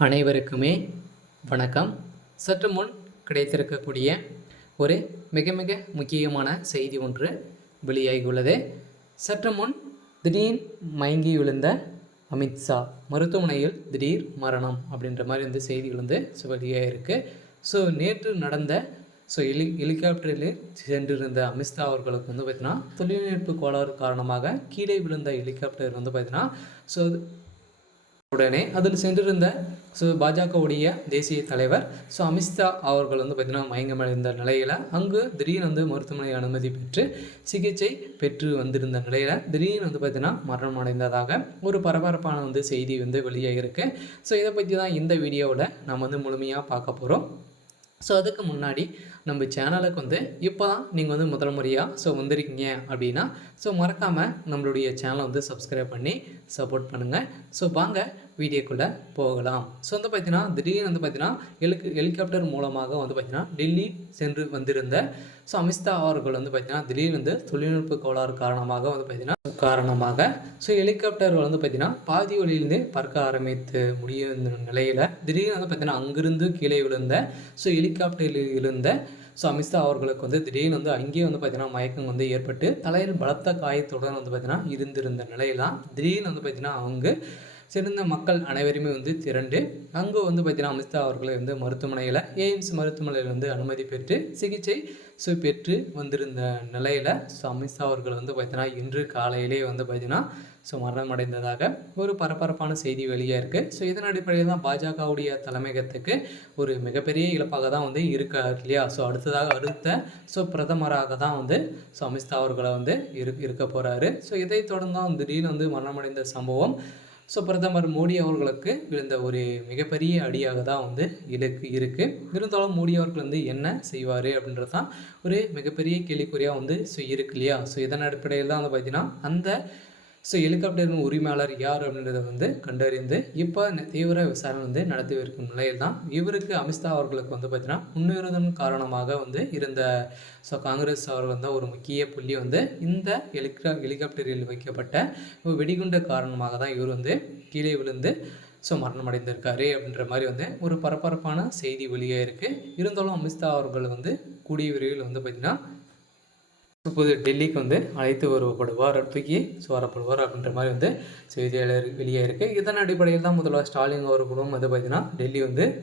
அனைவருக்குமே வணக்கம். சற்று முன் கிடைத்திருக்கக்கூடிய ஒரு மிக மிக முக்கியமான செய்தி ஒன்று வெளியாகியுள்ளது. சற்று முன் திடீர் மயங்கி விழுந்த அமித்ஷா மருத்துவமனையில் திடீர் மரணம் அப்படின்ற மாதிரி செய்திகள் வெளியாக இருக்குது. நேற்று நடந்த ஹெலிகாப்டரில் சென்றிருந்த அமித்ஷா அவர்களுக்கு பார்த்திங்கன்னா தொழில்நுட்ப கோளாறு காரணமாக கீழே விழுந்த ஹெலிகாப்டர் பார்த்திங்கன்னா உடனே அதில் சென்றிருந்த பாஜகவுடைய தேசிய தலைவர் அமித்ஷா அவர்கள் பார்த்திங்கன்னா மயங்கமடைந்த நிலையில் அங்கு திடீர்னு மருத்துவமனை அனுமதி பெற்று சிகிச்சை பெற்று வந்திருந்த நிலையில் திடீர்னு பார்த்திங்கன்னா மரணம் அடைந்ததாக ஒரு பரபரப்பான செய்தி வெளியாக இருக்குது. இதை பற்றி தான் இந்த வீடியோவில் நம்ம முழுமையாக பார்க்க போகிறோம். அதுக்கு முன்னாடி நம்ம சேனலுக்கு இப்போ தான் நீங்கள் முதல் முறையாக வந்திருக்கீங்க அப்படின்னா மறக்காமல் நம்மளுடைய சேனலை சப்ஸ்கிரைப் பண்ணி சப்போர்ட் பண்ணுங்கள். வாங்க வீடியோக்குள்ளே போகலாம். பார்த்தீங்கன்னா திடீர்னு பார்த்தீங்கன்னா ஹெலிகாப்டர் மூலமாக பார்த்தீங்கன்னா டெல்லி சென்று வந்திருந்த அமித்ஷா அவர்கள் பார்த்தீங்கன்னா திடீர்னு தொழில்நுட்ப கோளாறு காரணமாக ஹெலிகாப்டர் பார்த்தீங்கன்னா பாதி வழியிலேருந்து பறக்க ஆரம்பித்து முடியும் நிலையில் திடீர்னு பார்த்தீங்கன்னா அங்கிருந்து கீழே விழுந்த ஹெலிகாப்டரில் இருந்த அமித்ஷா அவர்களுக்கு திடீர்னு அங்கேயே பார்த்தீங்கன்னா மயக்கம் ஏற்பட்டு தலையில் பலத்த காயத்துடன் பார்த்தீங்கன்னா இருந்திருந்த நிலையெல்லாம் திடீர்னு பார்த்தீங்கன்னா அவங்க சிறந்த மக்கள் அனைவருமே திரண்டு அங்கே பார்த்தீங்கன்னா அமித்ஷா அவர்களை மருத்துவமனையில் எய்ம்ஸ் மருத்துவமனையில் அனுமதி பெற்று சிகிச்சை பெற்று வந்திருந்த நிலையில் அமித்ஷா அவர்கள் பார்த்தீங்கன்னா இன்று காலையிலே பார்த்தீங்கன்னா மரணம் அடைந்ததாக ஒரு பரபரப்பான செய்தி வெளியாக இருக்குது. இதன் அடிப்படையில் தான் பாஜகவுடைய தலைமையகத்துக்கு ஒரு மிகப்பெரிய இழப்பாக தான் இருக்கார் இல்லையா. அடுத்த பிரதமராக தான் அமித்ஷா அவர்களை இருக்க போகிறாரு. இதை தொடர்ந்து தான் திடீர்னு மரணமடைந்த சம்பவம் பிரதமர் மோடி அவர்களுக்கு விழுந்த ஒரு மிகப்பெரிய அடியாக தான் இருக்குது. இருந்தாலும் மோடி அவர்கள் என்ன செய்வார் அப்படின்றது தான் ஒரு மிகப்பெரிய கேள்விக்குறியாக இருக்கு இல்லையா. இதன் அடிப்படையில் தான் பார்த்தீங்கன்னா அந்த ஹெலிகாப்டரின் உரிமையாளர் யார் அப்படின்றத கண்டறிந்து இப்போ தீவிர விசாரணை நடத்தி இருக்கும் நிலையில் தான் இவருக்கு அமித்ஷா அவர்களுக்கு பார்த்தீங்கன்னா முன்னுரிதன் காரணமாக இருந்த காங்கிரஸ் அவர்கள் தான் ஒரு முக்கிய புள்ளி இந்த ஹெலிகாப்டரில் வைக்கப்பட்ட வெடிகுண்ட காரணமாக தான் இவர் கீழே விழுந்து மரணம் அடைந்திருக்காரு அப்படின்ற மாதிரி ஒரு பரபரப்பான செய்தி வெளியாக இருக்குது. இருந்தாலும் அமித்ஷா அவர்கள் கூடிய விரைவில் பார்த்திங்கன்னா இப்போது டெல்லிக்கு அழைத்து வருவப்படுவார், தூக்கி வரப்படுவார் அப்படின்ற மாதிரி செய்தியாளர் வெளியே இருக்குது. இதன் அடிப்படையில் தான் முதல்வர் ஸ்டாலின் அவர்களும் பார்த்திங்கன்னா டெல்லி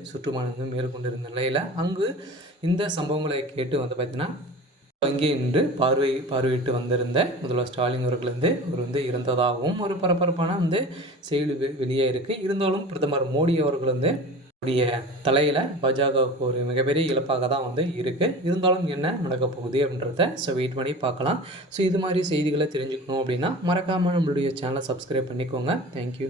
சுற்றுமானம் மேற்கொண்டிருந்த நிலையில் அங்கு இந்த சம்பவங்களை கேட்டு பார்த்திங்கன்னா அங்கே நின்று பார்வையிட்டு வந்திருந்த முதல்வர் ஸ்டாலின் அவர்கள் அவர் இருந்ததாகவும் ஒரு பரபரப்பான செய்தி வெளியே இருக்குது. இருந்தாலும் பிரதமர் மோடி அவர்கள் உடைய தலையில் பாஜகவுக்கு ஒரு மிகப்பெரிய இழப்பாக தான் இருக்குது. இருந்தாலும் என்ன நடக்க போகுது அப்படின்றத வெயிட் பண்ணி பார்க்கலாம். இது மாதிரி செய்திகளை தெரிஞ்சுக்கணும் அப்படின்னா மறக்காமல் நம்மளுடைய சேனலை சப்ஸ்கிரைப் பண்ணிக்கோங்க. தேங்க்யூ.